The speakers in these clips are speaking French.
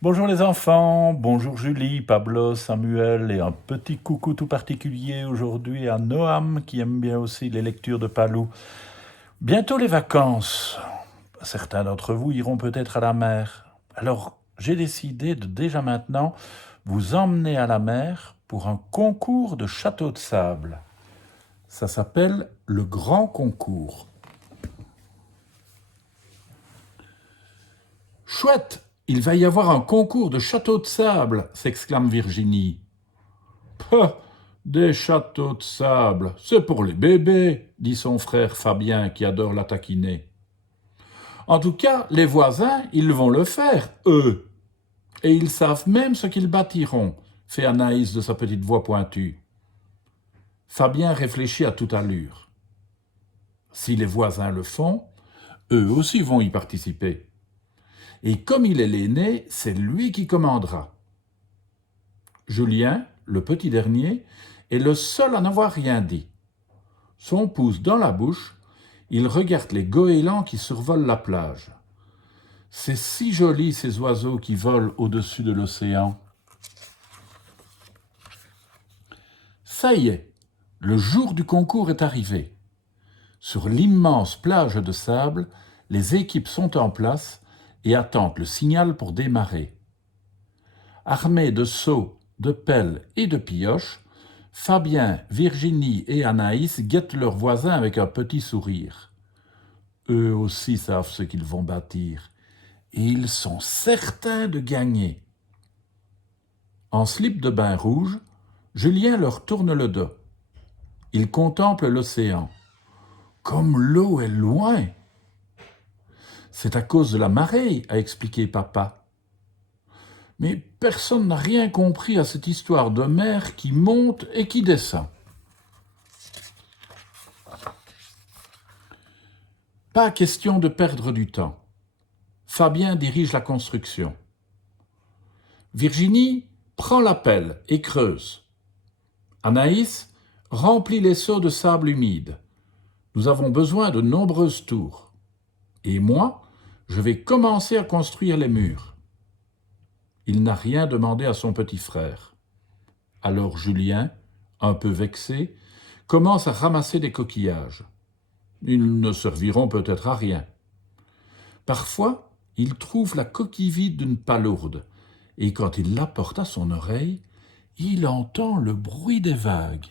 Bonjour les enfants, bonjour Julie, Pablo, Samuel et un petit coucou tout particulier aujourd'hui à Noam qui aime bien aussi les lectures de Palou. Bientôt les vacances. Certains d'entre vous iront peut-être à la mer. Alors j'ai décidé de déjà maintenant vous emmener à la mer pour un concours de château de sable. Ça s'appelle le Grand Concours. Chouette, il va y avoir un concours de château de sable, s'exclame Virginie. Pah, des châteaux de sable, c'est pour les bébés, dit son frère Fabien qui adore la taquiner. En tout cas, les voisins, ils vont le faire, eux. Et ils savent même ce qu'ils bâtiront, fait Anaïs de sa petite voix pointue. Fabien réfléchit à toute allure. Si les voisins le font, eux aussi vont y participer. Et comme il est l'aîné, c'est lui qui commandera. Julien, le petit dernier, est le seul à n'avoir rien dit. Son pouce dans la bouche, il regarde les goélands qui survolent la plage. C'est si joli ces oiseaux qui volent au-dessus de l'océan. Ça y est, le jour du concours est arrivé. Sur l'immense plage de sable, les équipes sont en place et attendent le signal pour démarrer. Armés de seaux, de pelles et de pioches, Fabien, Virginie et Anaïs guettent leurs voisins avec un petit sourire. Eux aussi savent ce qu'ils vont bâtir, et ils sont certains de gagner. En slip de bain rouge, Julien leur tourne le dos. Il contemple l'océan. Comme l'eau est loin. C'est à cause de la marée, a expliqué papa. Mais personne n'a rien compris à cette histoire de mer qui monte et qui descend. Pas question de perdre du temps. Fabien dirige la construction. Virginie prend la pelle et creuse. Anaïs remplit les seaux de sable humide. Nous avons besoin de nombreuses tours. Et moi, je vais commencer à construire les murs. Il n'a rien demandé à son petit frère. Alors Julien, un peu vexé, commence à ramasser des coquillages. Ils ne serviront peut-être à rien. Parfois, il trouve la coquille vide d'une palourde, et quand il la porte à son oreille, il entend le bruit des vagues.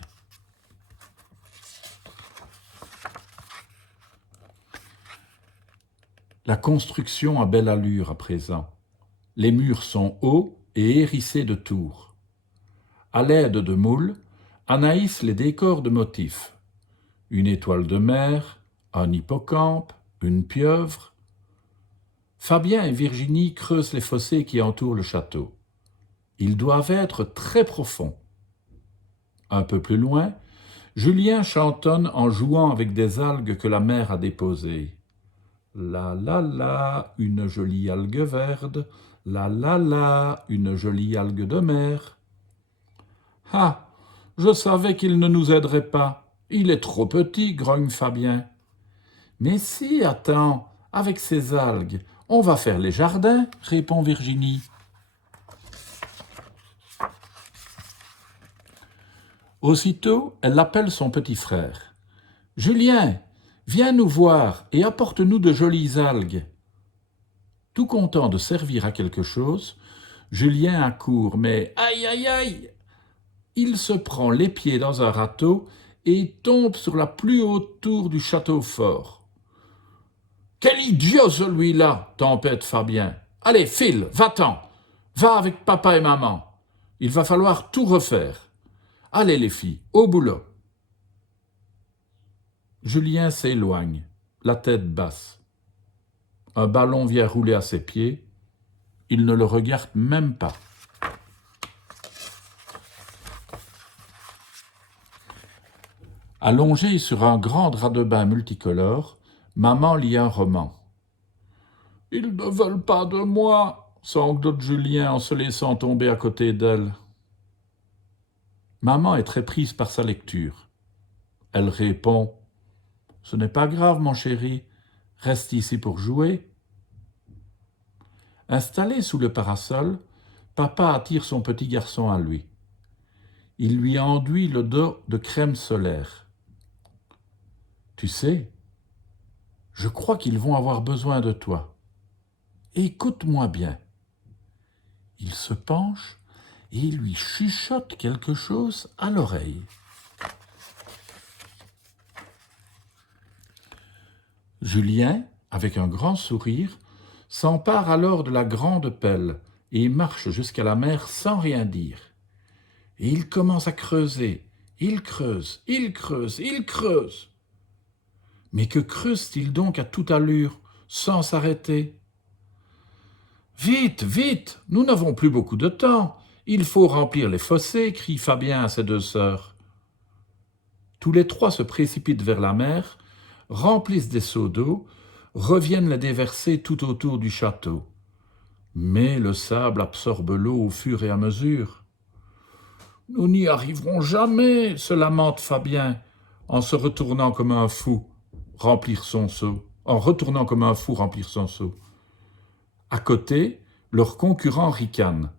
La construction a belle allure à présent. Les murs sont hauts et hérissés de tours. À l'aide de moules, Anaïs les décore de motifs. Une étoile de mer, un hippocampe, une pieuvre. Fabien et Virginie creusent les fossés qui entourent le château. Ils doivent être très profonds. Un peu plus loin, Julien chantonne en jouant avec des algues que la mer a déposées. La la la, une jolie algue verte, la la la, une jolie algue de mer. Ah, je savais qu'il ne nous aiderait pas. Il est trop petit, grogne Fabien. Mais si, attends, avec ces algues, on va faire les jardins, répond Virginie. Aussitôt, elle appelle son petit frère. Julien, viens nous voir et apporte-nous de jolies algues. Tout content de servir à quelque chose, Julien accourt, mais aïe aïe aïe! Il se prend les pieds dans un râteau et tombe sur la plus haute tour du château fort. Quel idiot celui-là, tempête Fabien. Allez, file, va-t'en. Va avec papa et maman. Il va falloir tout refaire. Allez les filles, au boulot. Julien s'éloigne, la tête basse. Un ballon vient rouler à ses pieds. Il ne le regarde même pas. Allongée sur un grand drap de bain multicolore, maman lit un roman. « Ils ne veulent pas de moi !» sanglote Julien en se laissant tomber à côté d'elle. Maman est très prise par sa lecture. Elle répond « Ce n'est pas grave, mon chéri, reste ici pour jouer. » Installé sous le parasol, papa attire son petit garçon à lui. Il lui enduit le dos de crème solaire. Tu sais, je crois qu'ils vont avoir besoin de toi. Écoute-moi bien. Il se penche et il lui chuchote quelque chose à l'oreille. Julien, avec un grand sourire, s'empare alors de la grande pelle et marche jusqu'à la mer sans rien dire. Et il commence à creuser. Il creuse, il creuse, il creuse. Mais que creuse-t-il donc à toute allure, sans s'arrêter ? Vite, vite, nous n'avons plus beaucoup de temps. Il faut remplir les fossés, crie Fabien à ses deux sœurs. Tous les trois se précipitent vers la mer, remplissent des seaux d'eau, reviennent les déverser tout autour du château. Mais le sable absorbe l'eau au fur et à mesure. « Nous n'y arriverons jamais !» se lamente Fabien en se retournant comme un fou remplir son seau. À côté, leurs concurrents ricanent.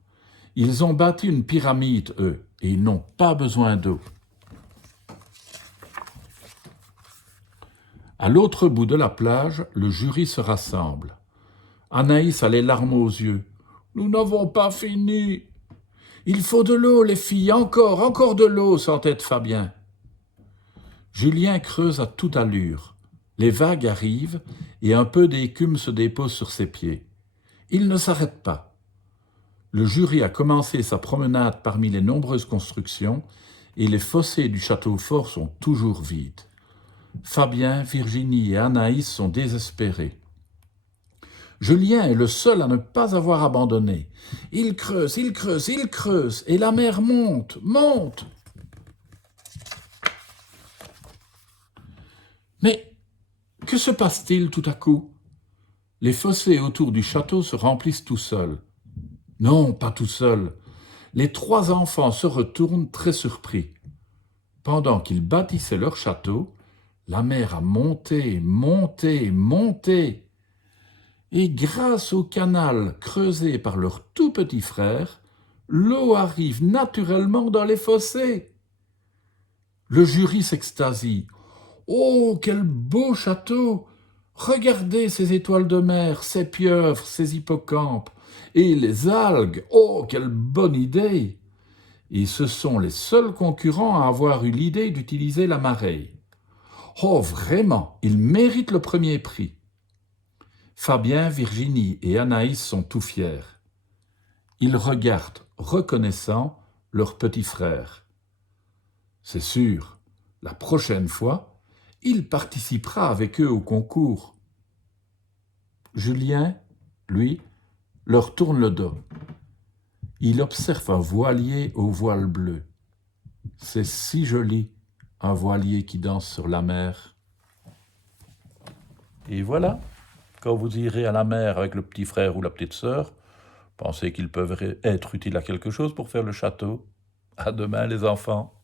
Ils ont bâti une pyramide, eux, et ils n'ont pas besoin d'eau. À l'autre bout de la plage, le jury se rassemble. Anaïs a les larmes aux yeux. « Nous n'avons pas fini !»« Il faut de l'eau, les filles, encore de l'eau !» s'entête Fabien. Julien creuse à toute allure. Les vagues arrivent et un peu d'écume se dépose sur ses pieds. Il ne s'arrête pas. Le jury a commencé sa promenade parmi les nombreuses constructions et les fossés du château fort sont toujours vides. Fabien, Virginie et Anaïs sont désespérés. Julien est le seul à ne pas avoir abandonné. Il creuse, et la mer monte. Mais que se passe-t-il tout à coup ? Les fossés autour du château se remplissent tout seuls. Non, pas tout seuls. Les trois enfants se retournent très surpris. Pendant qu'ils bâtissaient leur château, la mer a monté. Et grâce au canal creusé par leur tout petit frère, l'eau arrive naturellement dans les fossés. Le jury s'extasie. Oh, quel beau château! Regardez ces étoiles de mer, ces pieuvres, ces hippocampes, et les algues. Oh, quelle bonne idée! Et ce sont les seuls concurrents à avoir eu l'idée d'utiliser la marée. Oh, vraiment, ils méritent le premier prix. Fabien, Virginie et Anaïs sont tout fiers. Ils regardent, reconnaissants, leur petit frère. C'est sûr, la prochaine fois, il participera avec eux au concours. Julien, lui, leur tourne le dos. Il observe un voilier au voile bleu. C'est si joli, un voilier qui danse sur la mer. Et voilà, quand vous irez à la mer avec le petit frère ou la petite sœur, pensez qu'ils peuvent être utiles à quelque chose pour faire le château. À demain les enfants.